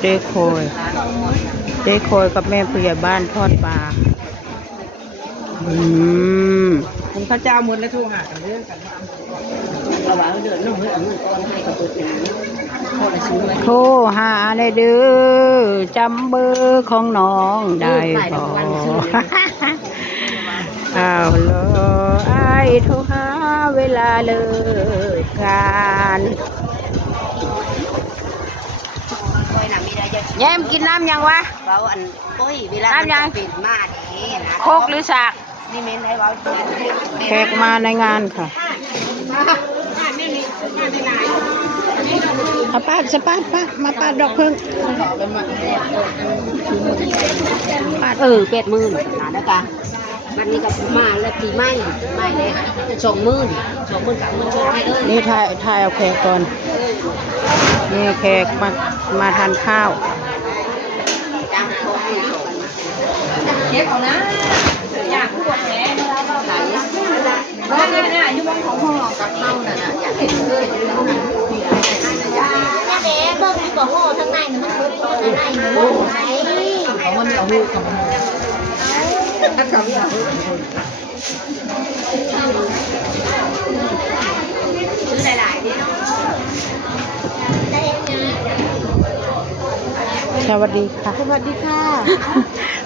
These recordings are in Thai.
เจ๊โคยกับแม่ผู้ใหญ่บ้านทอดปลาผมพระเจ้ามุนและทูหากันเรื่องกันระหว่างเดือนน้องเฮ้ยเอาเงินก้อนให้กับตัวเองโทรหาได้เด้อจำเบอร์ของน้องได้บ่อ้าวเหรอไอ้โทรหาเวลาเลิกงานแย้มกินน้ำยังวะเบาอันก้อยเวลาปิดมาดีนะโคกหรือสากนี่เมนให้เบาแขกมาในงานค่ะเอาป้าสปาดป้ามาป้าดอกพึ่งป้า80,000นะนะกะวันนี้กับมาแล้วปีใหม่เนี่ย20,000กับเงินชดให้เลยนี่ถ่ายเอาแขกก่อนนี่แขกมาทานข้าวเก็บเอานะอยากพูดแหน่ว่าเนี่ยอยู่บนของพ่อกับเฮาน่ะอยากเห็นเลยแม่เบิ่งบ่ฮู้ทั้งในมันเบิดทั้งในโอ้ยของมันเอาฮู้กับมันถ้าเขาอยากซื้อหลายๆนี่เนาะสวัสดีค่ะสวัสดีค่ะ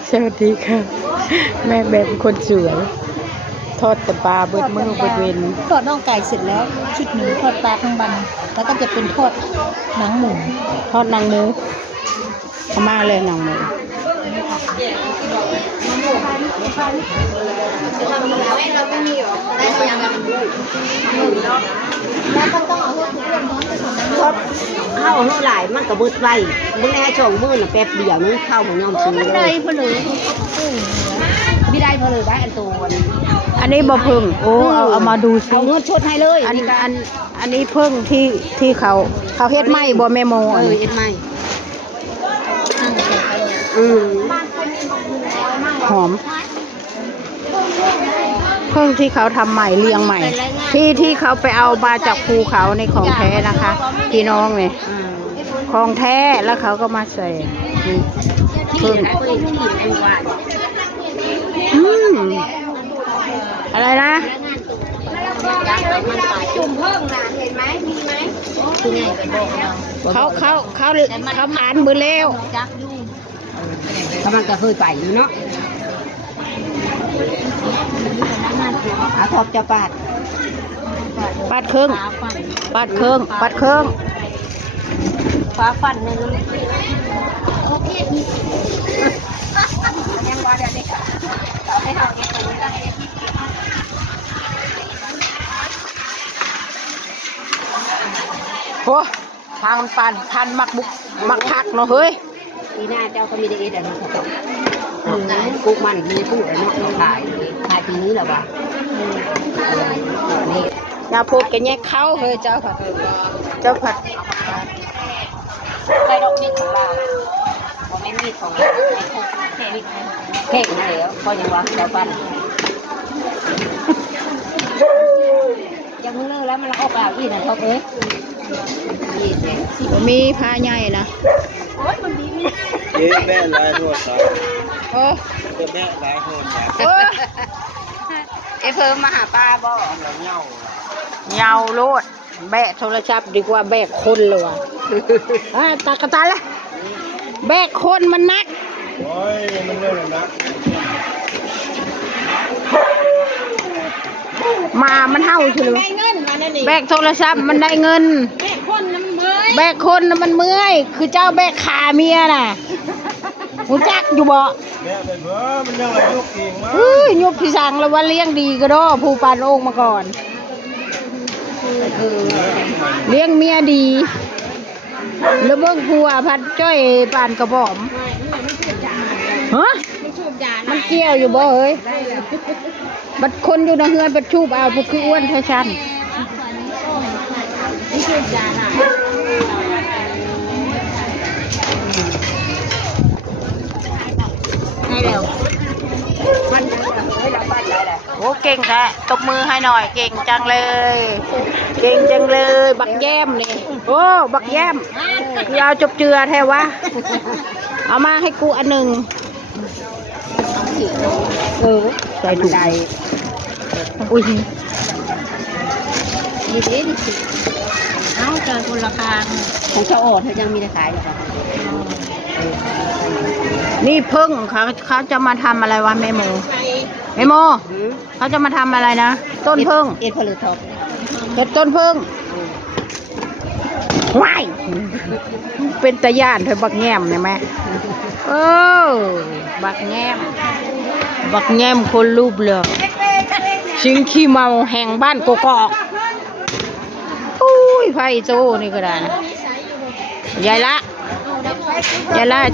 สวัสดีค่ะแม่แบบคนสวยทอดแต่ปลาเบิดมือเบิดเวนทอดน่องไก่เสร็จแล้วชุดหนึ่งทอดปลาทั้งวันแล้วก็จะเป็นทอดหนังหมูทอดหนังหมูเอามาเลยหนังหมูเราไม่มีหรอได้ยังไงแล้วก็ต้องเอาทุกเรื่องพร้อมกันครับข้าวหลายมันก็เบิดไว้มึงแน่ช่องมือน่ะแป๊บเดียวนึงข้าวของยอมซื้อเลยเพลือไม่ได้เพลือได้อันตัวอันนี้บ่พึ่งโอ้เอามาดูซิเอาเงินชดให้เลยอันนี้พึ่งที่เขาเฮ็ดไหมบ่แม่โมเฮ็ดไหมหอมเพิ่งที่เขาทำใหม่เลี้ยงใหม่ที่เขาไปเอามาจากภูเขาในของแท้นะคะพี่น้องเนี่ยของแท้แล้วเขาก็มาใส่เพิ่งอะไรนะจุ่มเพิ่งนะเห็นไหมมีไหมคือไงไปบอกเขาผ่านมือแล้วถ้ามันก็เคยไปอยู่เนาะอาทอบจะปาดเครื่องฟ้าฟันหนึ่งโอเคยังว่าเดี๋ยวนี้เอาให้เราเก็บไปได้โอ้ทางพันมักพักเนาะเฮ้ยปีหน้าเจ้าก็มีได้เอ็ดอะไรครับกุ๊กมันมีพูดเนาะขายปีนี้แหละวะนี่อย่าพูดกันแยกเข้าเฮ้ยเจ้าผัดใส่ดอกมีดของเราว่าไม่มีดของเข่งมาแล้วก็ยังว่าแต่ฟันยังเลิกแล้วมันออกแล้วอีกนะเขาเอ้ยมีผ้าใหญ่นะเจ๊แม่ลายโทษครับโอ้แม่ลายโทษครับเพิ่มมาหาป้าบ่เหงาโลดแบกโทรศัพท์ดีกว่าแบกคนเลยว่ะตากระตาละแบกคนมันนักโอ้ยมันเรื่องนักมามันเห่าเฉยแบกโทรศัพท์มันได้เงินแบกคนน้ำมันเมื่อยคือเจ้าแบกขาเมียน่ะหูจักอยู่บ่แม่เป็นเบ้อมันยังไงยกเก่งมากยกพี่สั่งแล้วว่าเลี้ยงดีก็ได้ผู้ปานโอ่งมาก่อนเลี้ยงเมียดีแล้วเบิ่งผัวพัดจ้อยปานกระบอกฮะมันเกี่ยวอยู่บ่เอ้ยบัดคนอยู่ในเฮือนบัดชูบเอาผู้คืออ้วนแท้ชันให้เร็ว โอ้เก่งข ใช่ตบมือให้หน่อยเก่งจังเลย เก่งจังเลย บักแย้มนี่โอ้บักแย้มกูเอาจบเจือแท้วะเอามาให้กูอันหนึ่งใส่ถุงอุ้ย ดีดีดีสิเอาเจอคนละคางของเจ้าโอดเขายังมีได้ขายหรอคะ นี่พึ่งเขาจะมาทำอะไรวะแม่โมแม่โมเขาจะมาทำอะไรนะต้นพึ่ง เอ็ดผลึกทอง ต้นพึ่งว้ายเป็นตะย่านเธอบักแง้มเนี่ยแม่บักแง้มคนรูปเลยชิงขี้เมาแห่งบ้านกกอกอุ้ยไฟโจ้นี่ก็ได้นะยายละ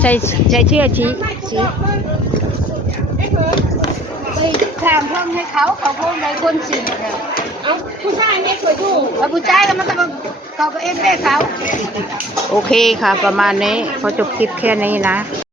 ใช้เชื่อชี้ไปถามพ่อให้เขาคงได้คนสิเอาผู้ชายเนี่ยเคยดูเอาผู้ชายแล้วมันก็เขาก็เองแม่เขาโอเคค่ะประมาณนี้พอจบคลิปแค่นี้นะ